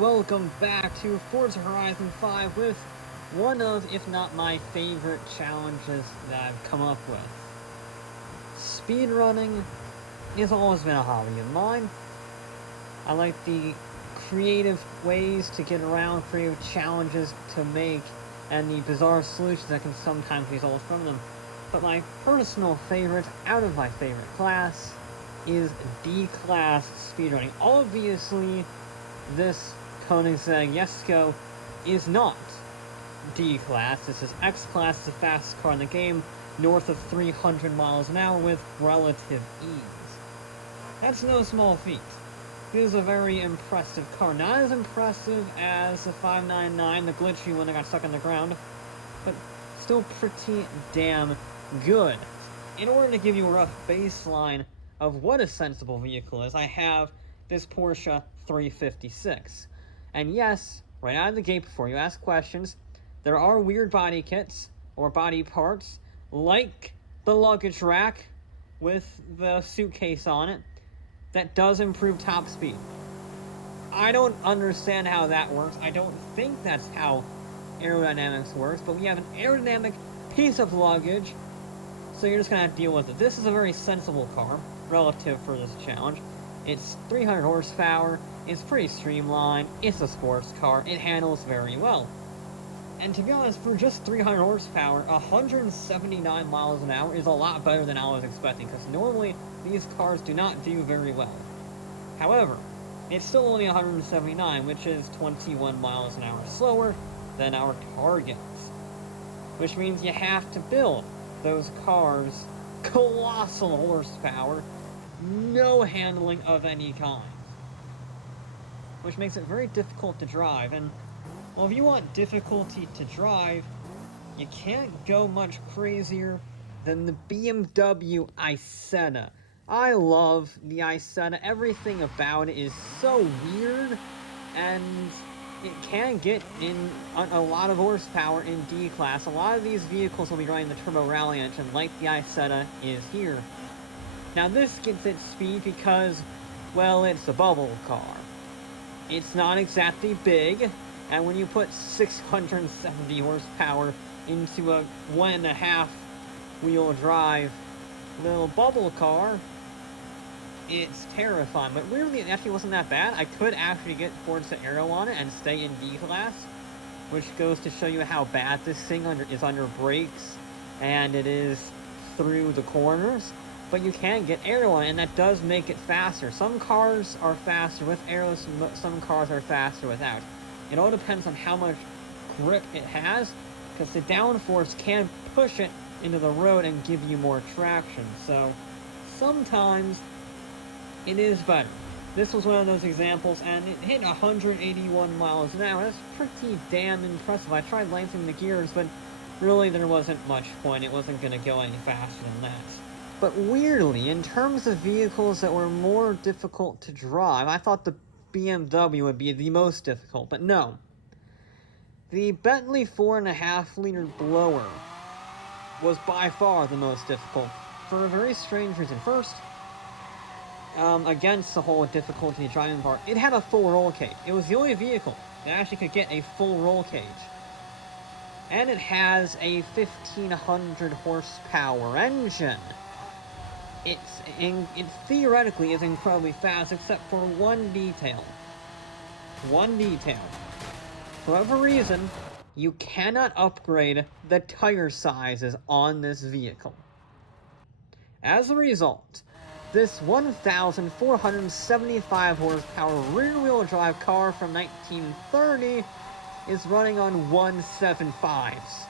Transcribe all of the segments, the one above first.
welcome back to Forza Horizon 5 with one of, if not my favorite challenges that I've come up with. Speedrunning has always been a hobby of mine. I like the creative ways to get around, creative challenges to make, and the bizarre solutions that can sometimes result from them. But my personal favorite, out of my favorite class, is D-Class speedrunning. Obviously, this Koenigsegg Jesko is not D-Class. This is X-Class, the fastest car in the game, north of 300 miles an hour with relative ease. That's no small feat. This is a very impressive car. Not as impressive as the 599, the glitchy one that got stuck in the ground, but still pretty damn good. In order to give you a rough baseline of what a sensible vehicle is, I have this Porsche 356. And yes, right out of the gate before you ask questions, there are weird body kits or body parts, like the luggage rack with the suitcase on it, that does improve top speed. I don't understand how that works. I don't think that's how aerodynamics works, but we have an aerodynamic piece of luggage, so you're just gonna have to deal with it. This is a very sensible car, relative for this challenge. It's 300 horsepower, it's pretty streamlined, it's a sports car, it handles very well. And to be honest, for just 300 horsepower, 179 miles an hour is a lot better than I was expecting, because normally these cars do not do very well. However, it's still only 179, which is 21 miles an hour slower than our targets. Which means you have to build those cars colossal horsepower, no handling of any kind. Which makes it very difficult to drive, and well, if you want difficulty to drive, you can't go much crazier than the BMW Isetta. I love the Isetta. Everything about it is so weird, and it can get in a lot of horsepower in D-Class. A lot of these vehicles will be running the Turbo Rally engine, like the Isetta is here. Now this gets its speed because, well, it's a bubble car. It's not exactly big, and when you put 670 horsepower into a 1.5 wheel drive little bubble car, it's terrifying. But weirdly, it actually wasn't that bad. I could actually get Forza Aero on it and stay in D-Class, which goes to show you how bad this thing is under brakes, and it is through the corners. But you can get aero on it, and that does make it faster. Some cars are faster with aeros, some cars are faster without. It all depends on how much grip it has, because the downforce can push it into the road and give you more traction. So sometimes it is better. This was one of those examples, and it hit 181 miles an hour. That's pretty damn impressive. I tried lengthening the gears, but really there wasn't much point. It wasn't going to go any faster than that. But weirdly, in terms of vehicles that were more difficult to drive, I thought the BMW would be the most difficult, but no. The Bentley 4.5-liter blower was by far the most difficult, for a very strange reason. First, against the whole difficulty of driving part, it had a full roll cage. It was the only vehicle that actually could get a full roll cage. And it has a 1,500 horsepower engine. It theoretically is incredibly fast, except for one detail. One detail. For whatever reason, you cannot upgrade the tire sizes on this vehicle. As a result, this 1,475 horsepower rear-wheel drive car from 1930 is running on 175s.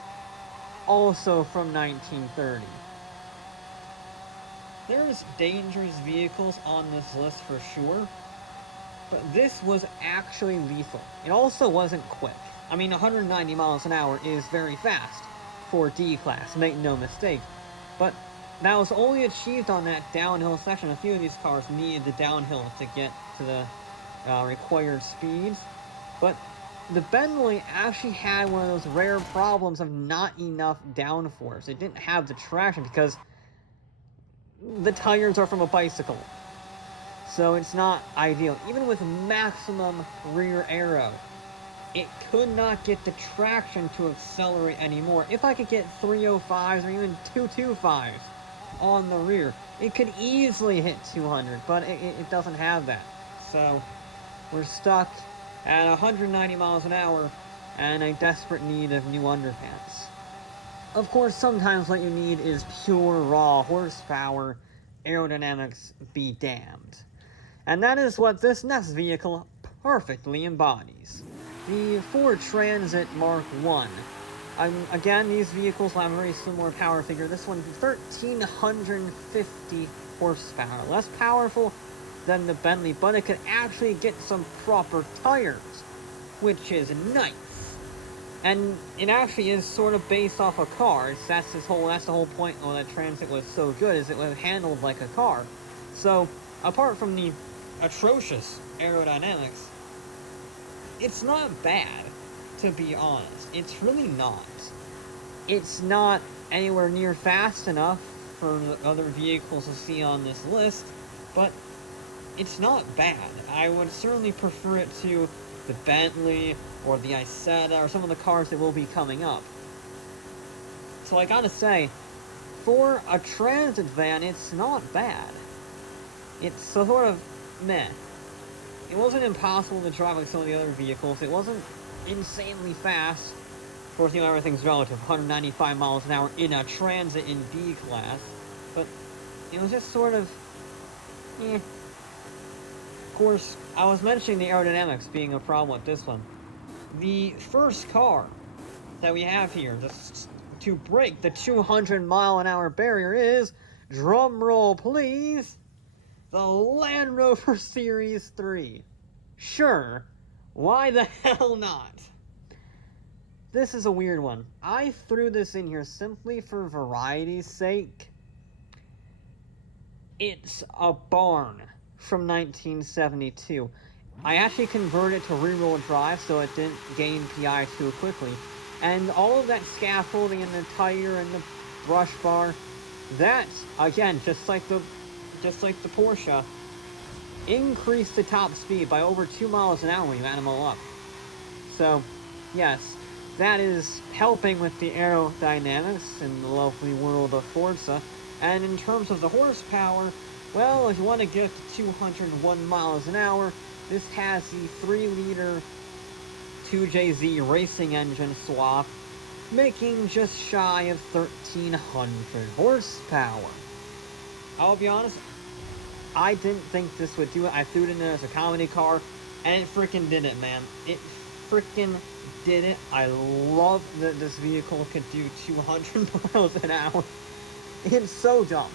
Also from 1930. There's dangerous vehicles on this list for sure, but this was actually lethal. It also wasn't quick. I mean, 190 miles an hour is very fast for D-Class, make no mistake, but that was only achieved on that downhill section. A few of these cars needed the downhill to get to the required speeds, but the Bentley actually had one of those rare problems of not enough downforce. It didn't have the traction because the tires are from a bicycle. So it's not ideal. Even with maximum rear aero, it could not get the traction to accelerate anymore. If I could get 305s or even 225s on the rear, it could easily hit 200, but it doesn't have that. So we're stuck at 190 miles an hour and a desperate need of new underpants. Of course, sometimes what you need is pure raw horsepower. Aerodynamics be damned. And that is what this next vehicle perfectly embodies. The Ford Transit Mark I. Again, these vehicles will have a very similar power figure. This one, 1,350 horsepower. Less powerful than the Bentley, but it could actually get some proper tires, which is nice. And it actually is sort of based off a car. That's the whole point when the Transit was so good, is it was handled like a car. So, apart from the atrocious aerodynamics, it's not bad, to be honest. It's really not. It's not anywhere near fast enough for the other vehicles to see on this list, but it's not bad. I would certainly prefer it to the Bentley or the Isetta or some of the cars that will be coming up. So I gotta say, for a transit van, it's not bad. It's sort of meh. It wasn't impossible to drive like some of the other vehicles. It wasn't insanely fast. Of course, everything's relative. 195 miles an hour in a Transit in B class. But it was just sort of, eh. Of course, I was mentioning the aerodynamics being a problem with this one. The first car that we have here to break the 200 mile an hour barrier is, drum roll please, the Land Rover Series 3. Sure, why the hell not? This is a weird one. I threw this in here simply for variety's sake. It's a barn from 1972. I actually converted it to rear-wheel drive so it didn't gain PI too quickly. And all of that scaffolding and the tire and the brush bar, that, again, just like the Porsche, increased the top speed by over 2 miles an hour when you add them all up. So, yes, that is helping with the aerodynamics in the lovely world of Forza. And in terms of the horsepower, well, if you want to get to 201 miles an hour, this has the 3-liter 2JZ racing engine swap, making just shy of 1,300 horsepower. I'll be honest, I didn't think this would do it. I threw it in there as a comedy car, and it freaking did it, man. It freaking did it. I love that this vehicle could do 200 miles an hour. It's so dumb.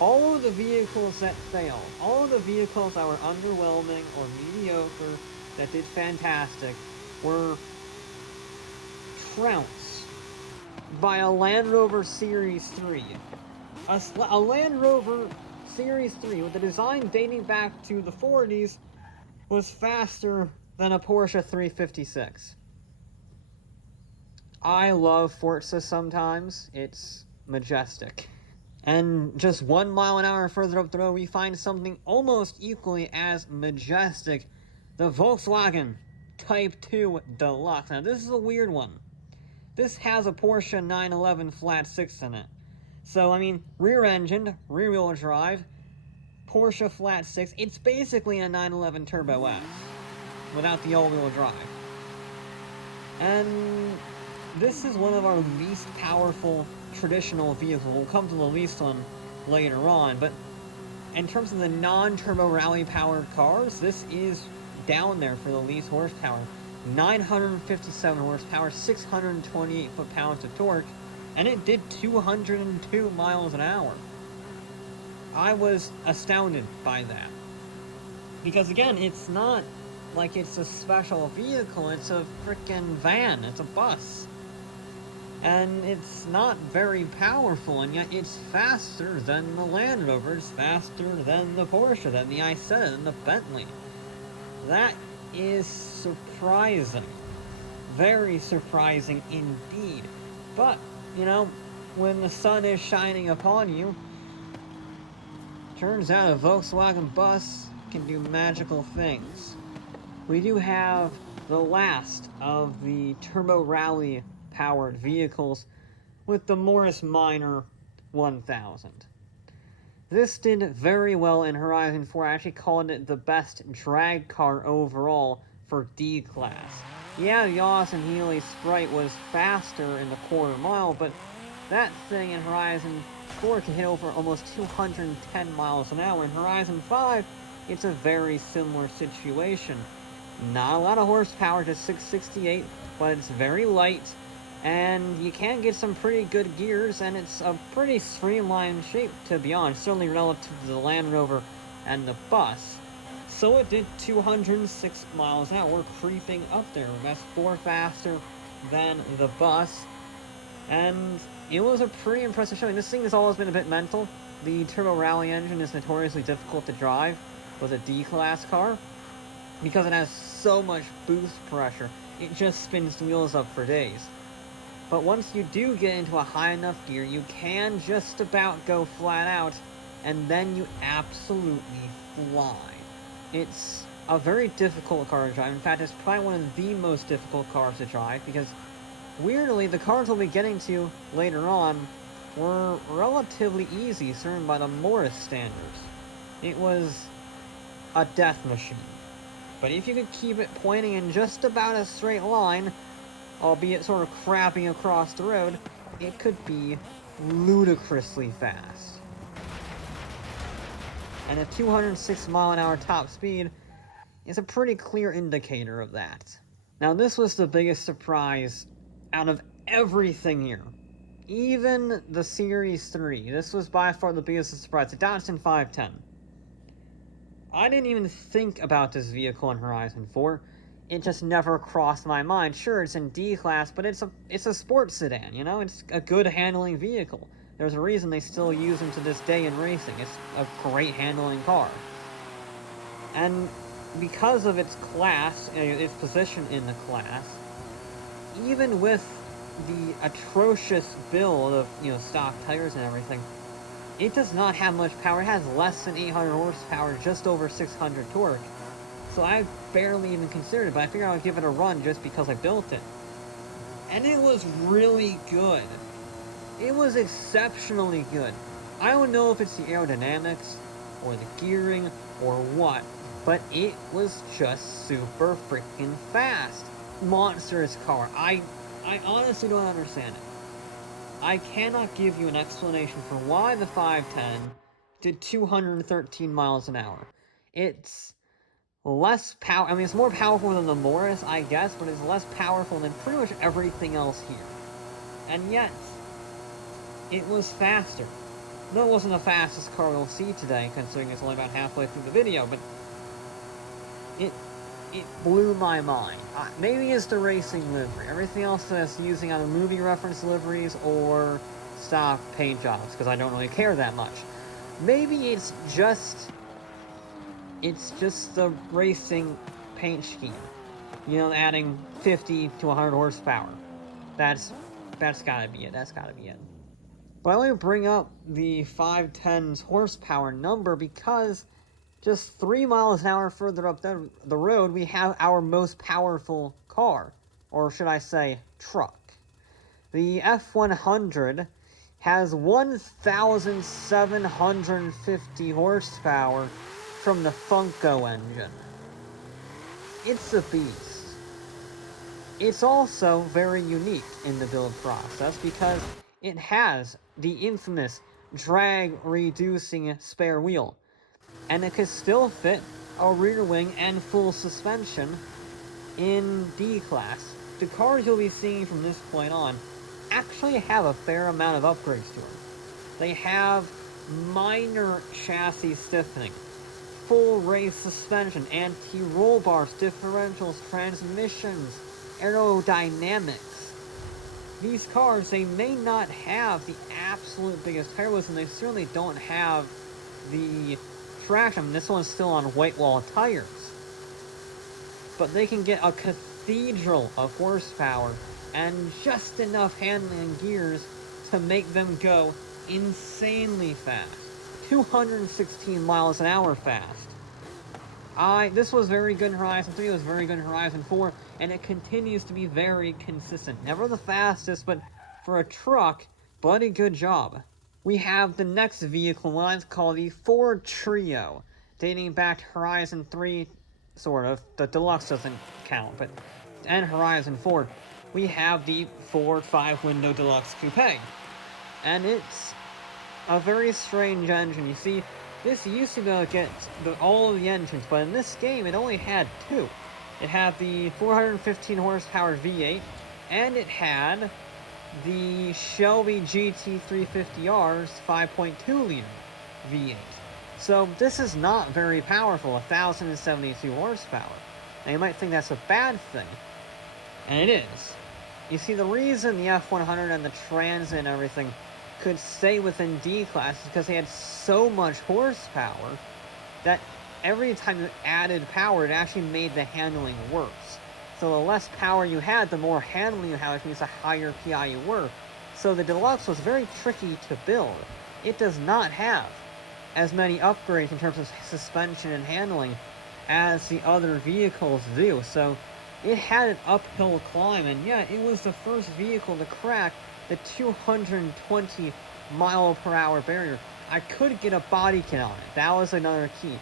All of the vehicles that failed, all of the vehicles that were underwhelming or mediocre that did fantastic, were trounced by a Land Rover Series 3. A Land Rover Series 3 with a design dating back to the 40s was faster than a Porsche 356. I love Forza sometimes. It's majestic. And just 1 mile an hour further up the road, we find something almost equally as majestic. The Volkswagen Type 2 Deluxe. Now, this is a weird one. This has a Porsche 911 flat 6 in it. So, I mean, rear-engined, rear-wheel drive, Porsche flat 6. It's basically a 911 Turbo S without the all-wheel drive. And this is one of our least powerful traditional vehicles. We'll come to the least one later on, but in terms of the non-turbo rally-powered cars, this is down there for the least horsepower. 957 horsepower, 628 foot-pounds of torque, and it did 202 miles an hour. I was astounded by that. Because again, it's not like it's a special vehicle, it's a frickin' van, it's a bus. And it's not very powerful, and yet it's faster than the Land Rover, it's faster than the Porsche, than the Isetta, than the Bentley. That is surprising. Very surprising indeed. But, when the sun is shining upon you, Turns out a Volkswagen bus can do magical things. We do have the last of the Turbo Rally powered vehicles with the Morris Minor 1000. This did very well in Horizon 4. I actually called it the best drag car overall for D-Class. Yeah, the Austin Healey Sprite was faster in the quarter mile, but that thing in Horizon 4 can hit over almost 210 miles an hour. In Horizon 5, it's a very similar situation. Not a lot of horsepower, just 668, but it's very light, and you can get some pretty good gears, and it's a pretty streamlined shape, to be honest, certainly relative to the Land Rover and the bus. So it did 206 miles an hour. We're creeping up there. That's 4 faster than the bus, and it was a pretty impressive showing. This thing has always been a bit mental. The Turbo Rally engine is notoriously difficult to drive with a D-Class car, because it has so much boost pressure. It just spins the wheels up for days. But once you do get into a high enough gear, you can just about go flat out, and then you absolutely fly. It's a very difficult car to drive. In fact, it's probably one of the most difficult cars to drive, because weirdly, the cars we'll be getting to later on were relatively easy, certainly by the Morris standards. It was a death machine. But if you could keep it pointing in just about a straight line, albeit sort of crapping across the road, it could be ludicrously fast. And a 206 mile an hour top speed is a pretty clear indicator of that. Now, this was the biggest surprise out of everything here. Even the Series 3, this was by far the biggest surprise, the Datsun 510. I didn't even think about this vehicle in Horizon 4. It just never crossed my mind. Sure, it's in D-Class, but it's a sports sedan, you know? It's a good handling vehicle. There's a reason they still use them to this day in racing. It's a great handling car. And because of its class, its position in the class, even with the atrocious build of, stock tires and everything, it does not have much power. It has less than 800 horsepower, just over 600 torque. So I barely even considered it, but I figured I would give it a run just because I built it. And it was really good. It was exceptionally good. I don't know if it's the aerodynamics, or the gearing, or what, but it was just super freaking fast. Monstrous car. I honestly don't understand it. I cannot give you an explanation for why the 510 did 213 miles an hour. It's less power. I mean, it's more powerful than the Morris, I guess, but it's less powerful than pretty much everything else here. And yet, it was faster. No, it wasn't the fastest car we'll see today, considering it's only about halfway through the video, but it blew my mind. Maybe it's the racing livery. Everything else that's using either movie reference liveries or stock paint jobs, because I don't really care that much. Maybe it's just the racing paint scheme. Adding 50 to 100 horsepower. That's gotta be it. That's gotta be it. But I only bring up the 510's horsepower number because just 3 miles an hour further up the road, we have our most powerful car. Or should I say, truck. The F100 has 1,750 horsepower from the Funko engine. It's a beast. It's also very unique in the build process because it has the infamous drag-reducing spare wheel. And it could still fit a rear wing and full suspension in D-Class. The cars you'll be seeing from this point on actually have a fair amount of upgrades to them. They have minor chassis stiffening, full race suspension, anti-roll bars, differentials, transmissions, aerodynamics. These cars, they may not have the absolute biggest turbos, and they certainly don't have the traction. This one's still on white wall tires. But they can get a cathedral of horsepower and just enough handling gears to make them go insanely fast. 216 miles an hour fast. This was very good in Horizon 3, it was very good in Horizon 4, and it continues to be very consistent. Never the fastest, but for a truck, bloody good job. We have the next vehicle line called the Ford Trio, dating back to Horizon 3, sort of. The Deluxe doesn't count, but and Horizon 4. We have the Ford 5-window Deluxe Coupe, and it's a very strange engine. You see, this used to be able to get all of the engines, but in this game it only had two. It had the 415 horsepower V8, and it had the Shelby GT 350R's 5.2 liter V8. So this is not very powerful, 1,072 horsepower. Now you might think that's a bad thing, and it is. You see, the reason the F100 and the Transit and everything could stay within D-Class is because they had so much horsepower that every time you added power, it actually made the handling worse. So the less power you had, the more handling you had, which means the higher PI you were. So the Deluxe was very tricky to build. It does not have as many upgrades in terms of suspension and handling as the other vehicles do. So it had an uphill climb, and yeah, it was the first vehicle to crack the 220 mile per hour barrier. I could get a body kit on it. That was another key.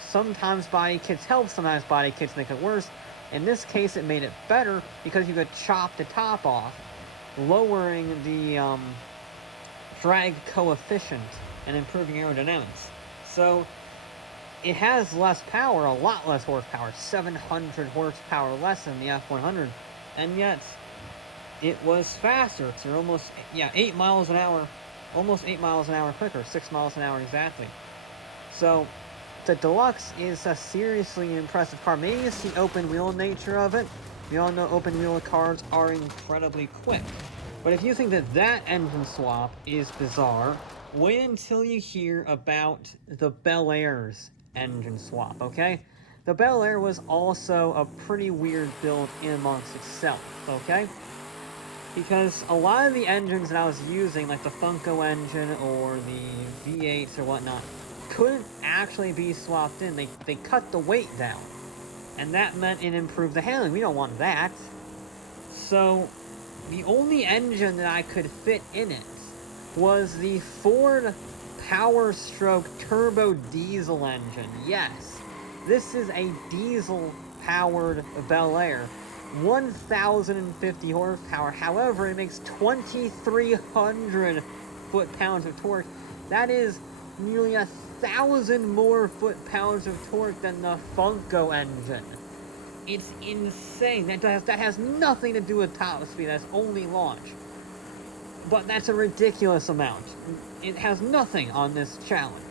Sometimes body kits help, sometimes body kits make it worse. In this case, it made it better because you could chop the top off, lowering the drag coefficient and improving aerodynamics. So it has less power, a lot less horsepower, 700 horsepower less than the F100, and yet it was faster. So almost, 8 miles an hour, almost 8 miles an hour quicker, 6 miles an hour exactly. So the Deluxe is a seriously impressive car. Maybe it's the open wheel nature of it. We all know open wheel cars are incredibly quick. But if you think that that engine swap is bizarre, wait until you hear about the Bel Air's engine swap, okay? The Bel Air was also a pretty weird build in amongst itself, okay? Because a lot of the engines that I was using, like the Funko engine or the V8s or whatnot, couldn't actually be swapped in. They cut the weight down. And that meant it improved the handling. We don't want that. So the only engine that I could fit in it was the Ford Power Stroke Turbo Diesel engine. Yes, this is a diesel-powered Bel Air. 1,050 horsepower. However, it makes 2,300 foot-pounds of torque. That is nearly 1,000 more foot-pounds of torque than the Funko engine. It's insane. That has nothing to do with top speed. That's only launch. But that's a ridiculous amount. It has nothing on this challenge.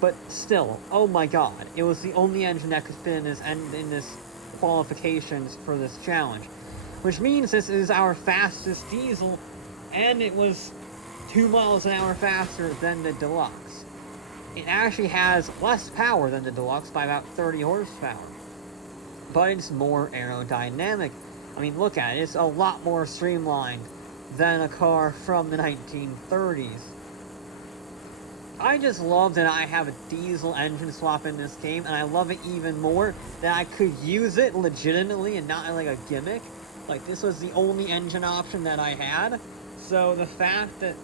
But still, oh my god, it was the only engine that could fit in this qualifications for this challenge. Which means this is our fastest diesel, and it was 2 miles an hour faster than the Deluxe. It actually has less power than the Deluxe by about 30 horsepower. But it's more aerodynamic. I mean, look at it. It's a lot more streamlined than a car from the 1930s. I just love that I have a diesel engine swap in this game, and I love it even more that I could use it legitimately and not like a gimmick. Like, this was the only engine option that I had, so the fact that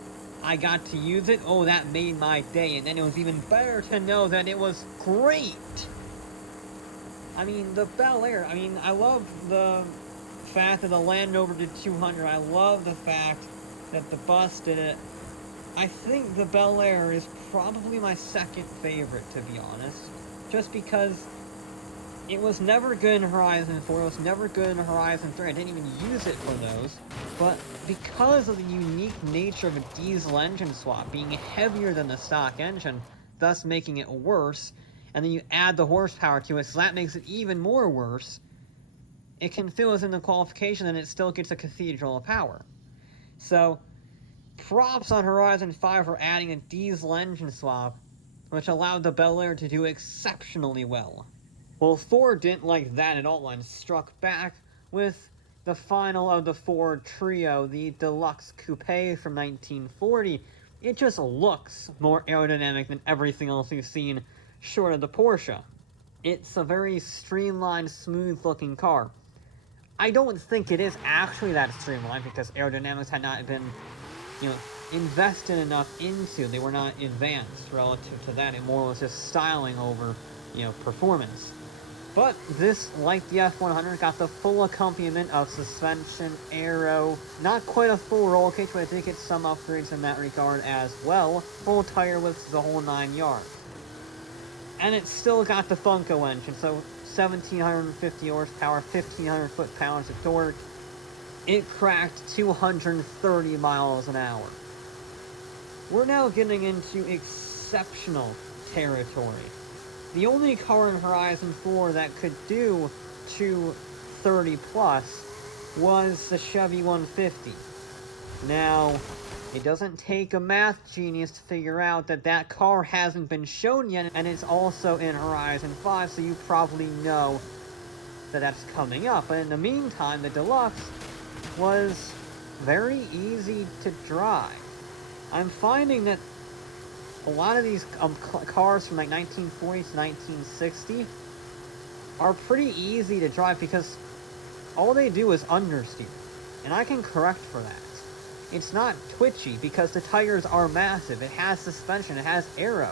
I got to use it, oh, that made my day, and then it was even better to know that it was great. I mean, the Bel Air, I love the fact that the Land Rover did 200, I love the fact that the bus did it. I think the Bel Air is probably my second favorite, to be honest, just because it was never good in Horizon 4, it was never good in Horizon 3, I didn't even use it for those, but because of the unique nature of a diesel engine swap, being heavier than the stock engine, thus making it worse, and then you add the horsepower to it, so that makes it even more worse, it can fit within the qualification and it still gets a cathedral of power. So, props on Horizon 5 for adding a diesel engine swap, which allowed the Bel Air to do exceptionally well. Well, Ford didn't like that at all and struck back with the final of the Ford Trio, the Deluxe Coupe from 1940, it just looks more aerodynamic than everything else we've seen short of the Porsche. It's a very streamlined, smooth-looking car. I don't think it is actually that streamlined because aerodynamics had not been, invested enough into. They were not advanced relative to that. It more was just styling over, performance. But this, like the F100, got the full accompaniment of suspension, aero, not quite a full roll cage, but I did get some upgrades in that regard as well. Full tire widths, the whole 9 yards. And it still got the Funko engine, so 1,750 horsepower, 1,500 foot-pounds of torque. It cracked 230 miles an hour. We're now getting into exceptional territory. The only car in Horizon 4 that could do 230 plus was the Chevy 150. Now, it doesn't take a math genius to figure out that that car hasn't been shown yet, and it's also in Horizon 5, so you probably know that that's coming up. But in the meantime, the Deluxe was very easy to drive. I'm finding that a lot of these cars from like 1940 to 1960 are pretty easy to drive because all they do is understeer, and I can correct for that. It's not twitchy because the tires are massive. It has suspension. It has aero.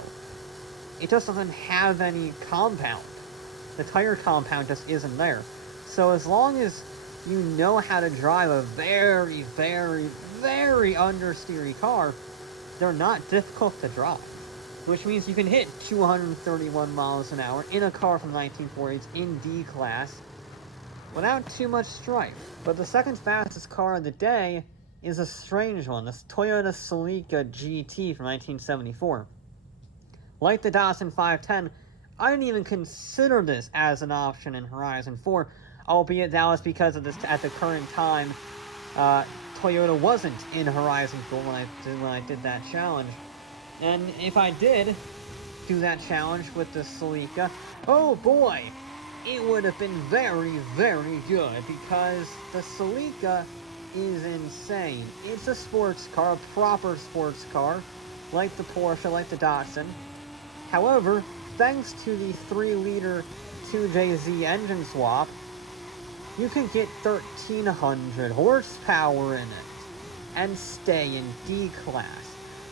It just doesn't have any compound. The tire compound just isn't there. So as long as you know how to drive a very, very, very understeery car, they're not difficult to drive. Which means you can hit 231 miles an hour in a car from the 1940s in D-Class without too much strife. But the second fastest car of the day is a strange one, this Toyota Celica GT from 1974. Like the Datsun 510, I didn't even consider this as an option in Horizon 4, albeit that was because of this, at the current time, Toyota wasn't in Horizon 4 when I did that challenge. And if I did do that challenge with the Celica, oh boy, it would have been very, very good, because the Celica is insane. It's a sports car, a proper sports car, like the Porsche, like the Datsun. However, thanks to the 3-liter 2JZ engine swap, you can get 1,300 horsepower in it and stay in D-Class.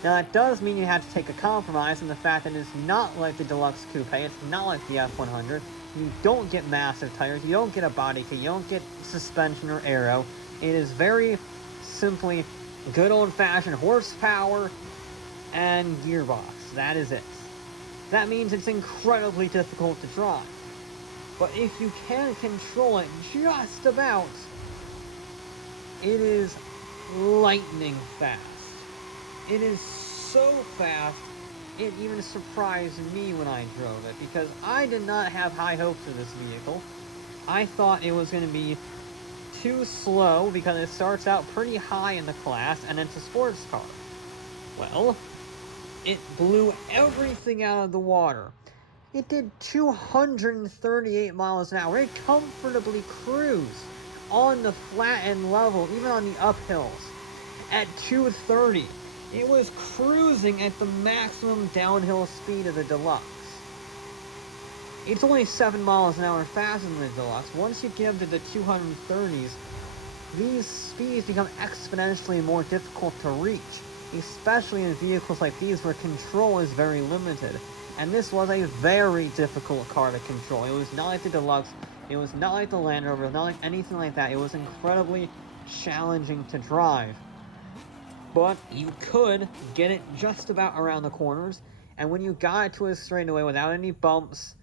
Now that does mean you have to take a compromise in the fact that it's not like the Deluxe Coupe, it's not like the F100. You don't get massive tires, you don't get a body kit, you don't get suspension or aero. It is very simply good old-fashioned horsepower and gearbox. That is it. That means it's incredibly difficult to drive. But if you can control it just about, it is lightning fast. It is so fast, it even surprised me when I drove it, because I did not have high hopes for this vehicle. I thought it was going to be too slow because it starts out pretty high in the class and it's a sports car. Well, it blew everything out of the water. It did 238 miles an hour. It comfortably cruised on the flat and level, even on the uphills, at 230. It was cruising at the maximum downhill speed of the Deluxe. It's only 7 miles an hour faster than the Deluxe. Once you get up to the 230s, these speeds become exponentially more difficult to reach, especially in vehicles like these where control is very limited. And this was a very difficult car to control. It was not like the Deluxe, it was not like the Land Rover, not like anything like that. It was incredibly challenging to drive. But you could get it just about around the corners, and when you got it to a straightaway without any bumps,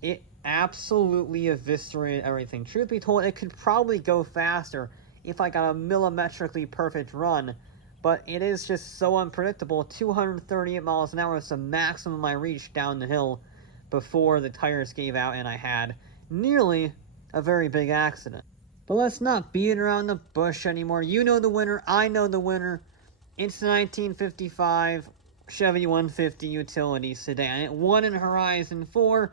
it absolutely eviscerated everything. Truth be told, it could probably go faster if I got a millimetrically perfect run, but it is just so unpredictable. 238 miles an hour is the maximum I reached down the hill before the tires gave out and I had nearly a very big accident. But let's not beat around the bush anymore. You know the winner, I know the winner. It's the 1955 Chevy 150 utility sedan. It won in Horizon 4,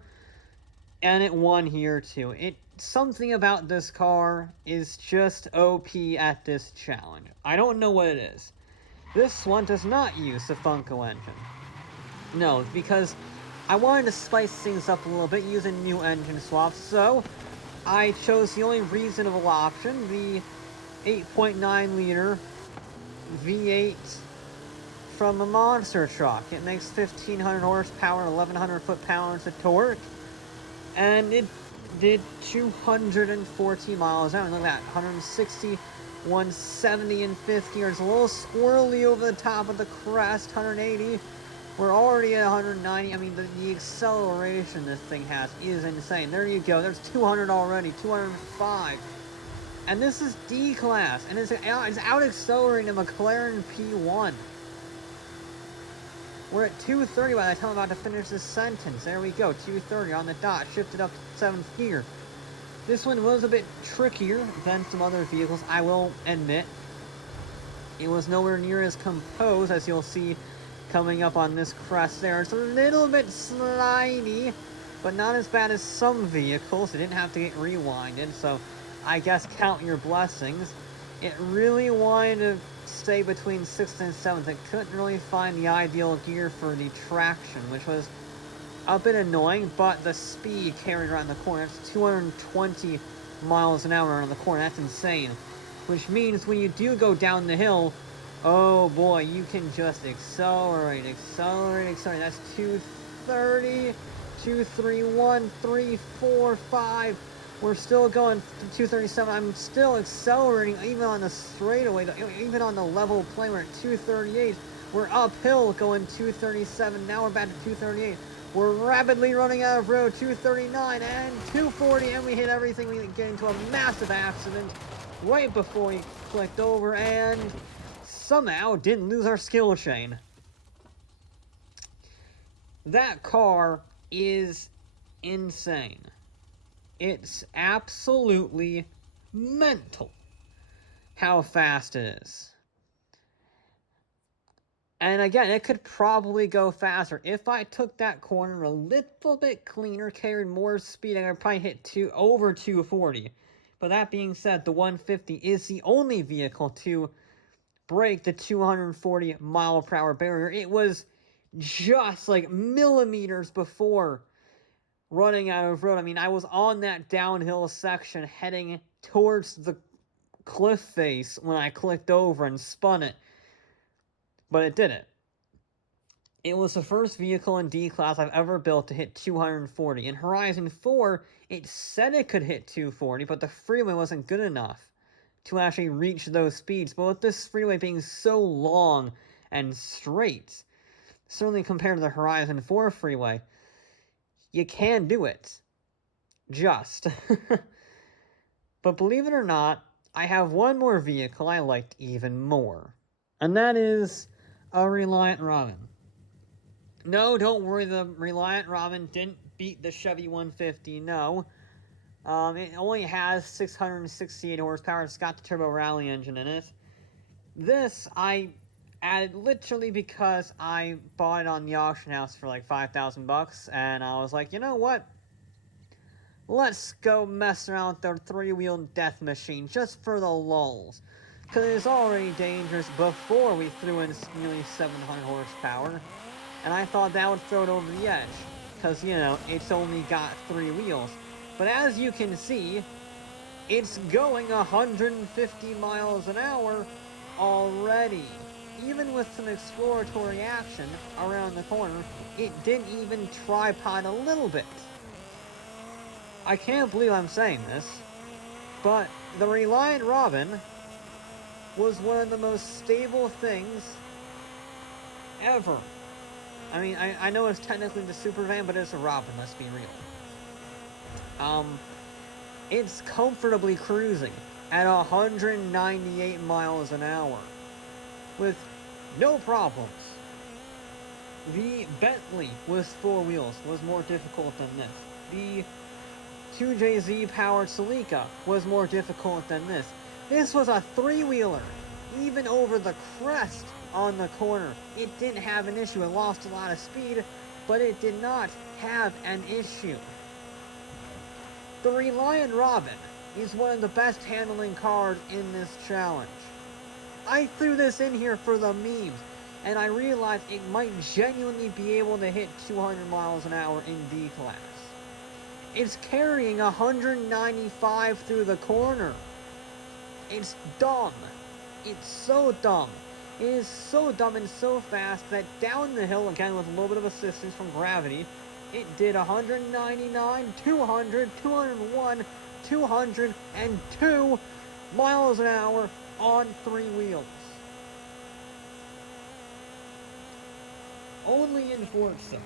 and it won here too. Something about this car is just OP at this challenge. I don't know what it is. This one does not use the Funko engine. No, because I wanted to spice things up a little bit using new engine swaps, so I chose the only reasonable option, the 8.9 liter V8 from a monster truck. It makes 1,500 horsepower, 1,100 foot-pounds of torque, and it did 240 miles an hour. Look at that, 160, 170, and 50. It's a little squirrely over the top of the crest, 180. We're already at 190. I mean, the acceleration this thing has is insane. There you go. There's 200 already, 205. And this is D-Class, and it's out-accelerating a McLaren P1. We're at 230 by the time I'm about to finish this sentence. There we go, 230 on the dot, shifted up to 7th gear. This one was a bit trickier than some other vehicles, I will admit. It was nowhere near as composed as you'll see coming up on this crest there. It's a little bit slidey, but not as bad as some vehicles. It didn't have to get rewinded, so I guess count your blessings. It really wanted to stay between 6th and 7th. It couldn't really find the ideal gear for the traction, which was a bit annoying, but the speed carried around the corner. It's 220 miles an hour around the corner. That's insane. Which means when you do go down the hill, oh boy, you can just accelerate. That's 230, 231, 3, 4, 5. We're still going to 237. I'm still accelerating even on the straightaway, even on the level plane. We're at 238. We're uphill going 237. Now we're back to 238. We're rapidly running out of road. 239 and 240, and we hit everything. We get into a massive accident right before we clicked over, and somehow didn't lose our skill chain. That car is insane. It's absolutely mental how fast it is. And again, it could probably go faster. If I took that corner a little bit cleaner, carried more speed, I could probably hit over 240. But that being said, the 150 is the only vehicle to break the 240 mile per hour barrier. It was just like millimeters before running out of road. I mean, I was on that downhill section heading towards the cliff face when I clicked over and spun it. But it didn't. It was the first vehicle in D-Class I've ever built to hit 240. In Horizon 4, it said it could hit 240, but the freeway wasn't good enough to actually reach those speeds. But with this freeway being so long and straight, certainly compared to the Horizon 4 freeway, you can do it. Just. But believe it or not, I have one more vehicle I liked even more. And that is a Reliant Robin. No, don't worry, the Reliant Robin didn't beat the Chevy 150, no. It only has 668 horsepower. It's got the Turbo Rally engine in it. This, I added literally because I bought it on the auction house for like 5,000 bucks, and I was like, you know what? Let's go mess around with the three-wheel death machine, just for the lulz. Because it was already dangerous before we threw in nearly 700 horsepower. And I thought that would throw it over the edge. Because, you know, it's only got 3 wheels. But as you can see, it's going 150 miles an hour already. Even with some exploratory action around the corner, it didn't even tripod a little bit. I can't believe I'm saying this, but the Reliant Robin was one of the most stable things ever. I mean, I know it's technically the super van, but it's a Robin, let's be real. It's comfortably cruising at 198 miles an hour with no problems. The Bentley with 4 wheels was more difficult than this. The 2JZ powered Celica was more difficult than this. This was a 3-wheeler, even over the crest on the corner. It didn't have an issue. It lost a lot of speed, but it did not have an issue. The Reliant Robin is one of the best handling cars in this challenge. I threw this in here for the memes, and I realized it might genuinely be able to hit 200 miles an hour in D-Class. It's carrying 195 through the corner. It's dumb. It's so dumb. It is so dumb and so fast that down the hill, again with a little bit of assistance from gravity, it did 199, 200, 201, 202 miles an hour on 3 wheels. Only in Forza.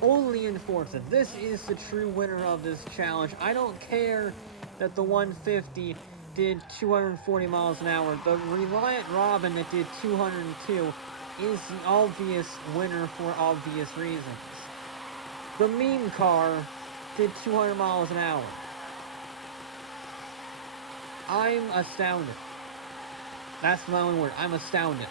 Only in Forza. This is the true winner of this challenge. I don't care that the 150 did 240 miles an hour. The Reliant Robin that did 202 is the obvious winner for obvious reasons. The meme car did 200 miles an hour. I'm astounded. That's my only word. I'm astounded.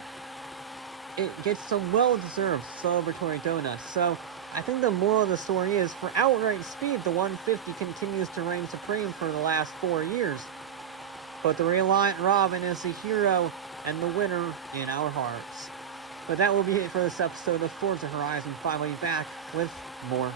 It gets some well-deserved celebratory donuts. So I think the moral of the story is, for outright speed, the 150 continues to reign supreme for the last 4 years. But the Reliant Robin is the hero and the winner in our hearts. But that will be it for this episode of Forza Horizon 5. I'll be back with more